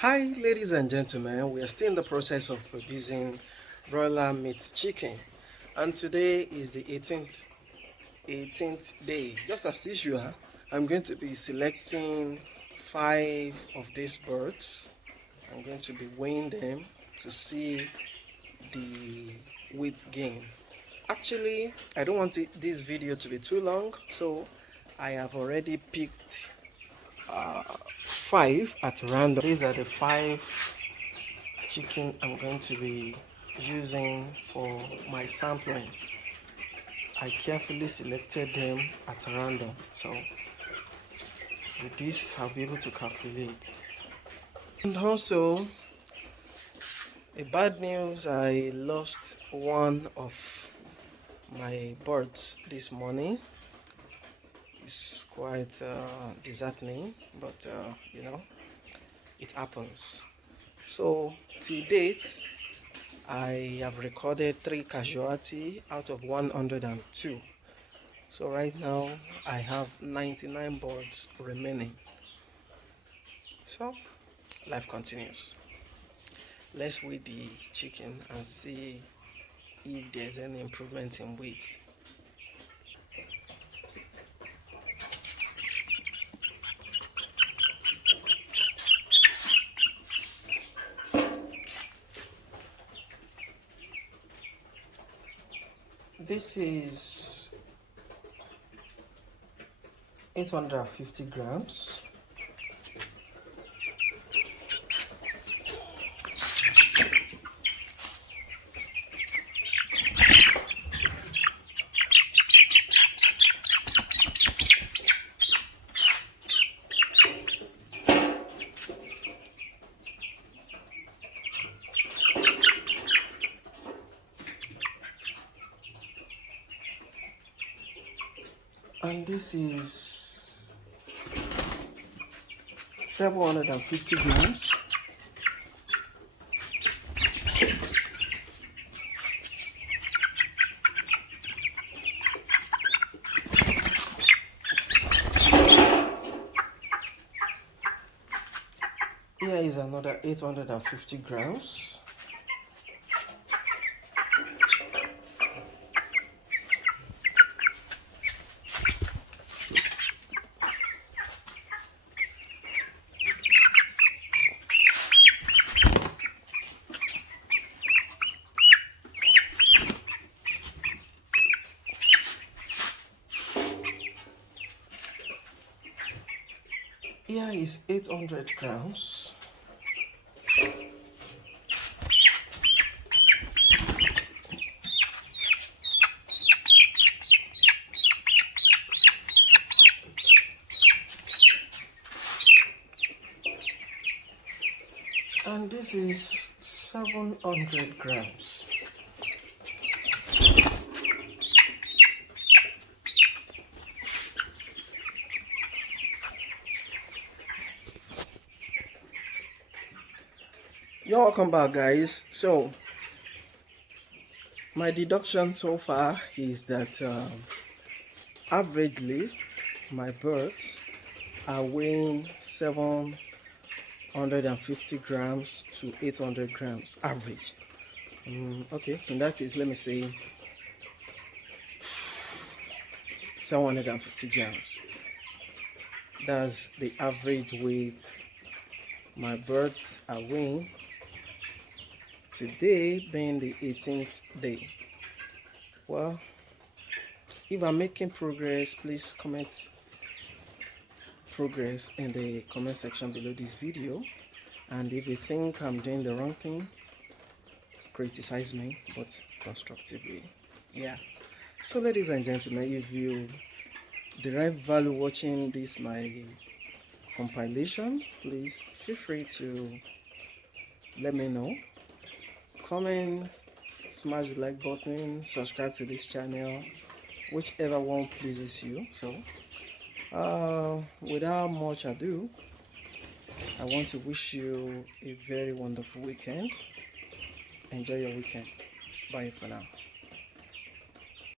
Hi ladies and gentlemen, we are still in the process of producing broiler meat chicken, and today is the 18th day. Just as usual, I'm going to be selecting 5 of these birds. I'm going to be weighing them to see the weight gain. Actually, I don't want this video to be too long, so I have already picked 5 at random. These are the 5 chicken I'm going to be using for my sampling. I carefully selected them at random, so with this I'll be able to calculate. And also, a bad news, I lost one of my birds this morning. It's quite disheartening, but it happens. So till date, I have recorded 3 casualties out of 102. So right now I have 99 birds remaining. So life continues. Let's weigh the chicken and see if there's any improvement in weight. This is 850 grams. And this is 750 grams. Here is another 850 grams. Here is 800 grams. And this is 700 grams. You're welcome back, guys. So my deduction so far is that averagely my birds are weighing 750 grams to 800 grams average. Okay, in that case, let me say 750 grams. That's the average weight my birds are weighing, today being the 18th day. Well, if I'm making progress, please comment progress in the comment section below this video, and if you think I'm doing the wrong thing, criticize me, but constructively. Yeah. So ladies and gentlemen, if you derive value watching this my compilation, please feel free to let me know. Comment, smash the like button, subscribe to this channel, whichever one pleases you. So without much ado, I want to wish you a very wonderful weekend. Enjoy your weekend. Bye for now.